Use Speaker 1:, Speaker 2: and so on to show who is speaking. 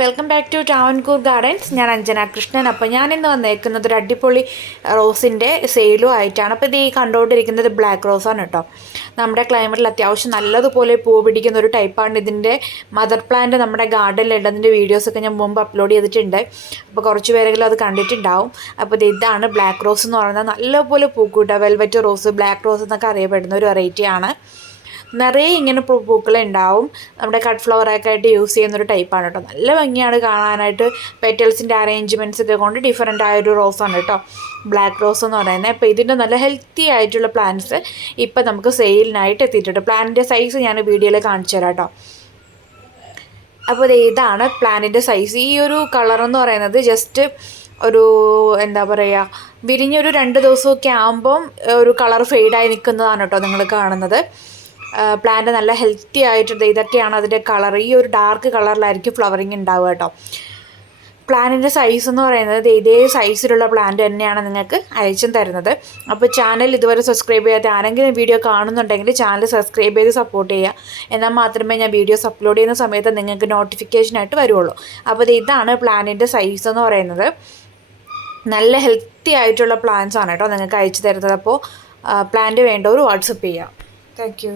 Speaker 1: Welcome back to Travancore gardens ഞാൻ അഞ്ജന കൃഷ്ണൻ. അപ്പോൾ ഞാൻ ഇന്ന് വന്നേക്കുന്നത് ഒരു അടിപൊളി റോസിന്റെ സെയിലും ആയിട്ടാണ്. അപ്പോൾ ഇത് ഈ കണ്ടുകൊണ്ടിരിക്കുന്നത് ബ്ലാക്ക് റോസാണ് കേട്ടോ. നമ്മുടെ ക്ലൈമറ്റിൽ അത്യാവശ്യം നല്ലതുപോലെ പൂ പിടിക്കുന്ന ഒരു ടൈപ്പാണ് ഇതിന്റെ മദർ പ്ലാന്റ് നമ്മുടെ ഗാർഡനിൽ ഇടുന്നതിന്റെ വീഡിയോസൊക്കെ ഞാൻ മുമ്പ് അപ്ലോഡ് ചെയ്തിട്ടുണ്ട്. അപ്പോൾ കുറച്ച് പേരെങ്കിലും അത് കണ്ടിട്ടുണ്ടാവും. അപ്പോൾ ഇത് ഇതാണ് ബ്ലാക്ക് റോസ് എന്ന് പറയുന്നത്. നല്ലപോലെ പൂക്കൂട്ട വെൽവെറ്റ് റോസ് ബ്ലാക്ക് റോസ് എന്നൊക്കെ അറിയപ്പെടുന്ന ഒരു വെറൈറ്റിയാണ് നിറയെ ഇങ്ങനെ പൂക്കളുണ്ടാവും. നമ്മുടെ കട്ട് ഫ്ലവറൊക്കെ ആയിട്ട് യൂസ് ചെയ്യുന്ന ഒരു ടൈപ്പാണ് കേട്ടോ നല്ല ഭംഗിയാണ് കാണാനായിട്ട്. പെറ്റൽസിന്റെ അറേഞ്ച്മെന്റ്സ് ഒക്കെ കൊണ്ട് ഡിഫറെന്റ് ആയൊരു റോസാണ് കേട്ടോ ബ്ലാക്ക് റോസ് എന്ന് പറയുന്നത്. അപ്പോൾ ഇതിന്റെ നല്ല ഹെൽത്തി ആയിട്ടുള്ള പ്ലാന്റ്സ് ഇപ്പം നമുക്ക് സെയിലിനായിട്ട് എത്തിയിട്ടുണ്ട്. പ്ലാന്റിന്റെ സൈസ് ഞാൻ വീഡിയോയിൽ കാണിച്ചു തരാം കേട്ടോ അപ്പോൾ ഇതാണ് പ്ലാന്റിന്റെ സൈസ് ഈ ഒരു കളർ എന്ന് പറയുന്നത് ജസ്റ്റ് ഒരു എന്താ പറയുക വിരിഞ്ഞൊരു രണ്ട് ദിവസമൊക്കെ ആകുമ്പം ഒരു കളർ ഫെയ്ഡായി നിൽക്കുന്നതാണ് കേട്ടോ നിങ്ങൾ കാണുന്നത്. പ്ലാന്റ് നല്ല ഹെൽത്തി ആയിട്ടുണ്ട്. ഇതൊക്കെയാണ് അതിന്റെ കളർ ഈ ഒരു ഡാർക്ക് കളറിലായിരിക്കും ഫ്ലവറിങ് ഉണ്ടാവുക കേട്ടോ. പ്ലാനിന്റെ സൈസ് എന്ന് പറയുന്നത് ഇതേ സൈസിലുള്ള പ്ലാന്റ് തന്നെയാണ് നിങ്ങൾക്ക് അയച്ചും തരുന്നത്. അപ്പോൾ ചാനൽ ഇതുവരെ സബ്സ്ക്രൈബ് ചെയ്യാത്ത ആരെങ്കിലും വീഡിയോ കാണുന്നുണ്ടെങ്കിൽ ചാനൽ സബ്സ്ക്രൈബ് ചെയ്ത് സപ്പോർട്ട് ചെയ്യുക. എന്നാൽ മാത്രമേ ഞാൻ വീഡിയോസ് അപ്ലോഡ് ചെയ്യുന്ന സമയത്ത് നിങ്ങൾക്ക് നോട്ടിഫിക്കേഷനായിട്ട് വരുള്ളൂ. അപ്പോൾ ഇതാണ് പ്ലാനിന്റെ സൈസ് എന്ന് പറയുന്നത്. നല്ല ഹെൽത്തി ആയിട്ടുള്ള പ്ലാന്റ്സ് ആണ് കേട്ടോ നിങ്ങൾക്ക് അയച്ചു തരുന്നത്. അപ്പോൾ പ്ലാന്റ് വേണ്ടവർ വാട്സപ്പ് ചെയ്യാം. താങ്ക്